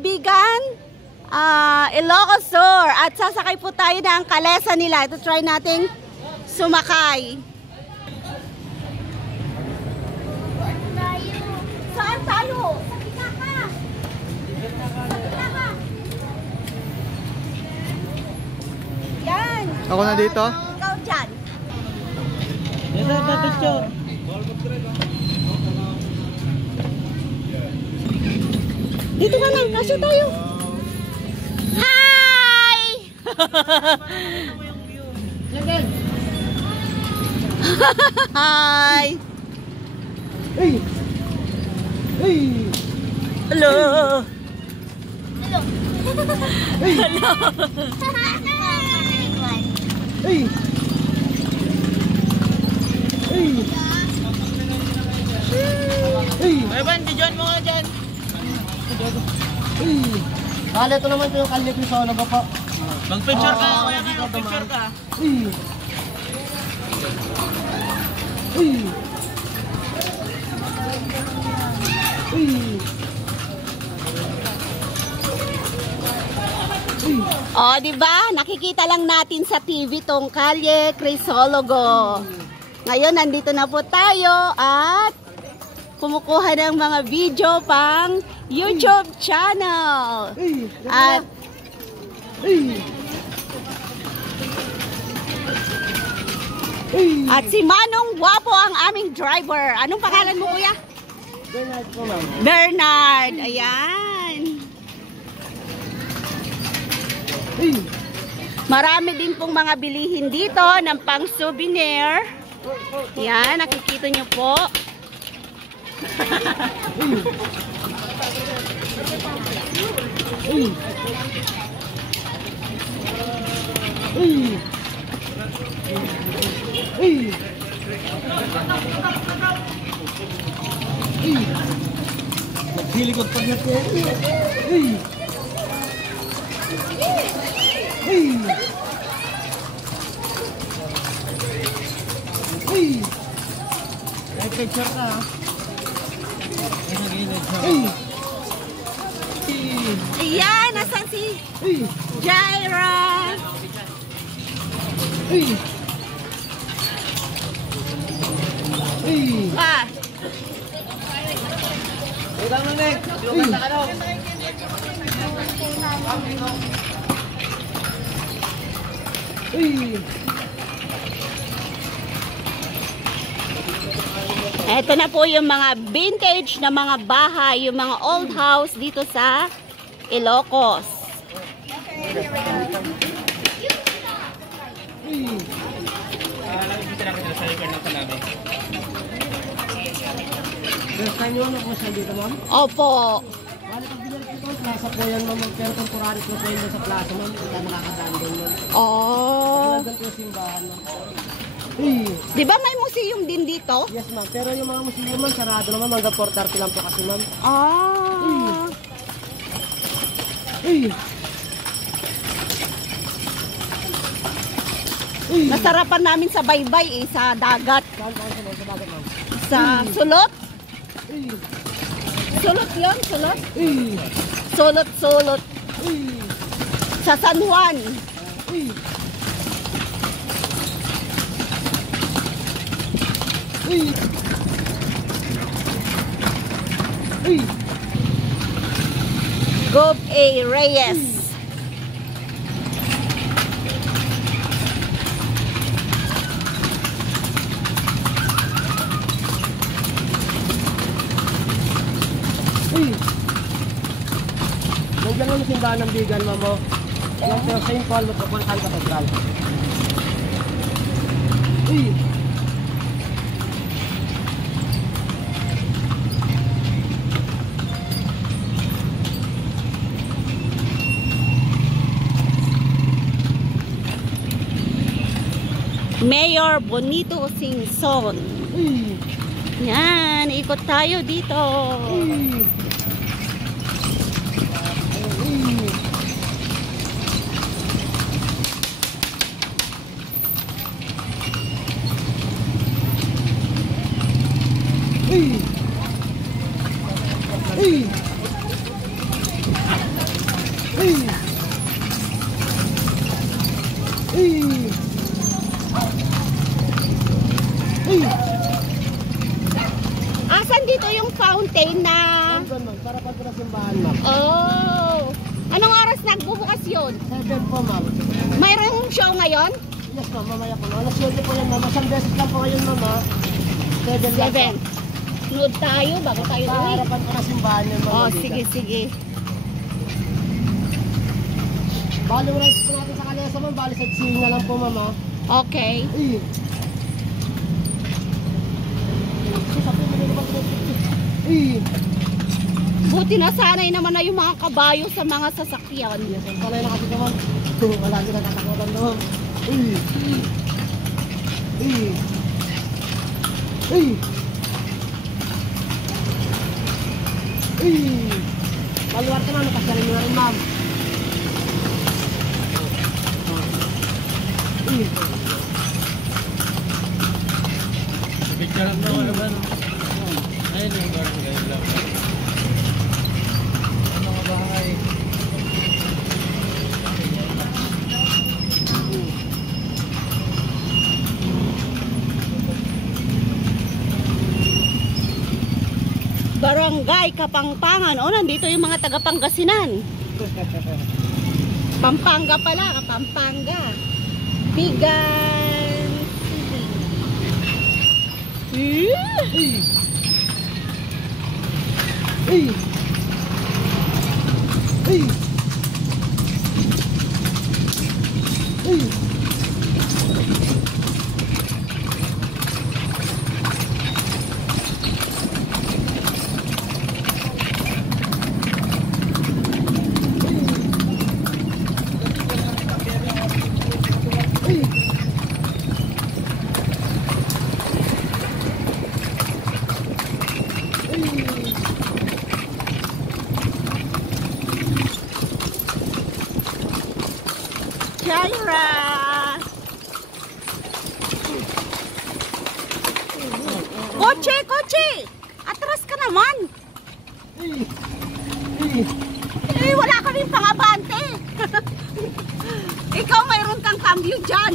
Bigan, Ilocos Sur. At sasakay po tayo ng kalesa nila. Ito try nating sumakay. Saan tayo? Sa gitna ka. Sa gitna ka. Yan. Ako na dito? Ikaw dyan. Ito, picture. Dito ka lang, kasya tayo. Hi! Hi! Hey! Hey! Hello! Hello. Hey! Hello! Hey! Hey! Hey! Ay, Ban, videoan mo nga dyan. Hey! Kala ito naman ito yung kalye ko sa ba pa? Mag-picture ka, kaya nga mag-picture ka. Hey! Hey! Hey! Oh, di ba? Nakikita lang natin sa TV tong Kalye Crisologo. Ngayon, nandito na po tayo at kumukuha ng mga video pang YouTube channel. At si Manong Guapo ang aming driver. Anong pangalan mo, kuya? Bernard po, ma'am. Bernard. Ayan. Marami din pong mga bilihin dito ng pang souvenir. Yan, nakikita nyo po. Naghilikot pag natin. Ay, picture ka ha. Ayan, nasan si Jaira? Ah, Utang na nek. Utang na daw. eto na po yung mga vintage na mga bahay, yung mga old house dito sa Ilocos. First time yun ako siya dito, ma'am? Opo. Bali, pag binalik ito, plaza po yan, ma'am. Pero temporary po po yun sa plaza, ma'am. Hindi tayo makakadaan doon, ma'am. Oh. Nandun po yung simbahan, ma'am. Di ba may museum din dito? Yes, ma'am. Pero yung mga museum, ma'am, sarado naman. Hanggang 4:30 lang po kasi, ma'am. Ah. Nasarapan namin sa baybay sa dagat. Saan po sa mga bagat, ma'am? Sa Sulot. Sulot yun, Sulot. Sulot. Sa San Juan. Gov A. Reyes. Nandiyan lang yung simbahan ng Bigan, ma'am. Oh. Yung sa St. Paul, Metropolitan Cathedral. Mayor Bonito Singson. Yan, ikot tayo dito. Saan dito yung fountain na... Nandun ma'am, sarapan ko na simbahan ma'am. Oh! Anong oras nagbubukas yun? 7 po ma'am. Mayroong show ngayon? Yes ma'am, mamaya po. Alas 7 po yan ma'am. Isang beses lang po ngayon ma'am ha. 7 lang po. 7. Nood tayo bago tayo Sa uwi. harapan ko na simbahan yan ma'am. Oh, Mabida. sige, sige. Bali, rice po natin sa kalesa ma'am. Bali, sa na lang po ma'am ha. Okay. Eh. Sabi mo nila ba? Eh. Buti na sanay naman na yung mga kabayo sa mga sasakyan. Yes, ang palay na kasi naman. Wala din nakatakutan doon. Eh. Eh. Eh. Eh. Maluwar ka na, napasyarin mo na rin ma'am. Eh. Picture mo ano ba? Ayun yung barangay lang. Ano nga bahay? Barangay Kapangpangan. O, nandito yung mga taga Pangasinan. Pampanga pala, Pampanga. Bigan City. Eh. Eh. Eh. Chaira! Kotse, kotse! Atras ka naman! Eh, wala kaming pangabante! Ikaw mayroon kang cambio dyan!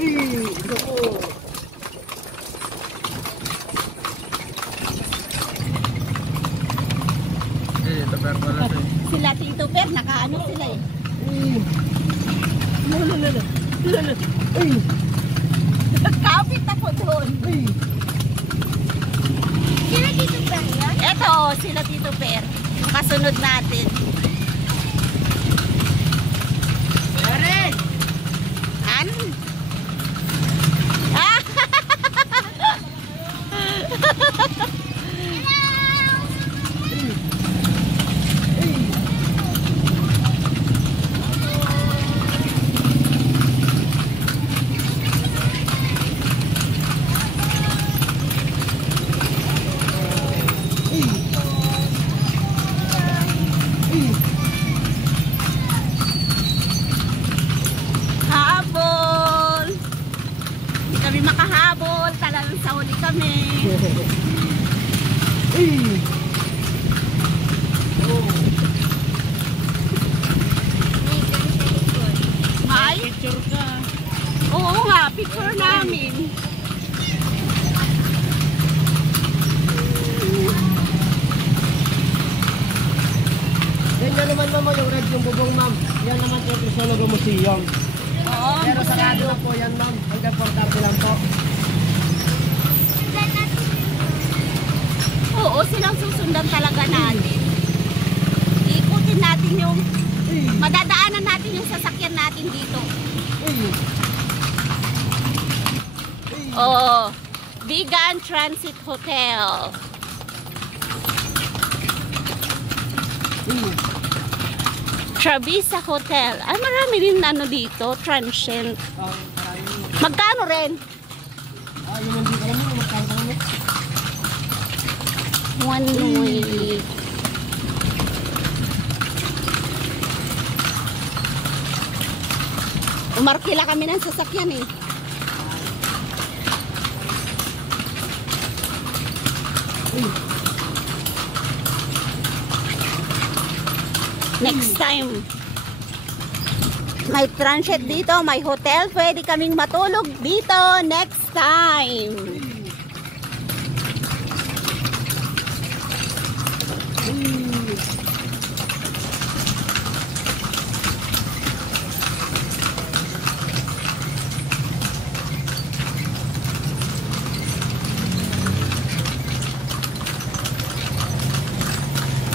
Eh. Ito po. Eh, tapos wala sa. Sila Tito Per, nakaano sila eh. Eh. Kapit ako doon. Eh. Sila Tito Per yan? Eto, sila Tito Per. Yung kasunod natin. Ere! Ano? Ah! Habol! Hindi kami makahabol. Talagang sa huli kami. Eh. May? Picture ka. Oo nga, picture namin. Yan naman ma'am, yung red yung bubong ma'am. Yan naman yung Crisologo Museum. Oo, Pero sarado na po yan ma'am. Hanggang 4:30 lang po. Oo, silang susundan talaga natin. Ikutin natin yung, madadaanan natin yung sasakyan natin dito. Oo, Bigan Transit Hotel. Travisa Hotel. Ay, marami din ano dito, transient. Magkano rin? Yung nandito kami, yung magkanta kami. One week. Umarkila kami ng sasakyan eh. Next time. May transit dito, may hotel. Pwede kaming matulog dito next time.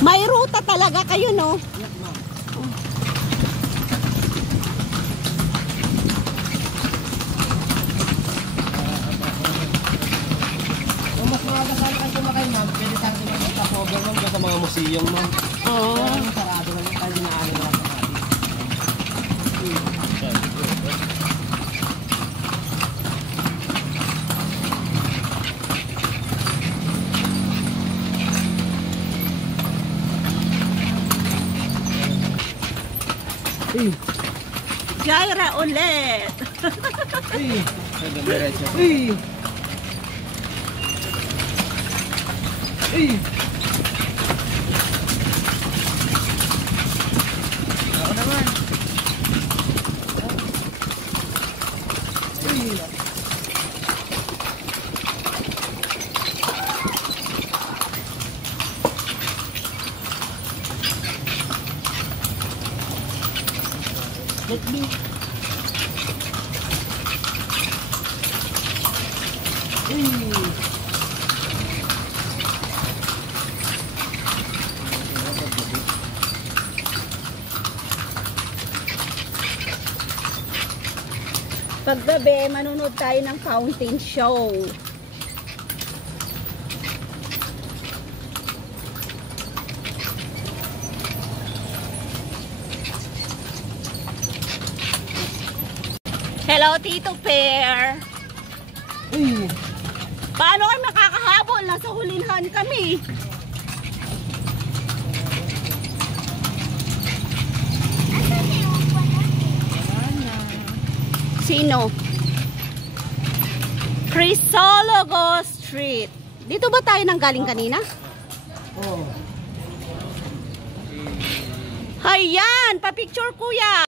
May ruta talaga kayo, no? Kung mas maaga sana kayo kumakay, ma'am, pwede sana kayo mag-cover, ma'am, sa mga museum, ma'am. Oo. Pero sarado lang yung tayo dinaanan na sa atin. Jaira ulit. Ako naman. Let me. Paggabi, manunod tayo ng fountain show. Hello, Tito Pear. Paano kayo makakahabol? Nasa hulinhan kami. Sino? Crisologo Street. Dito ba tayo nang galing kanina? Oh. Hayan! Pa-picture kuya!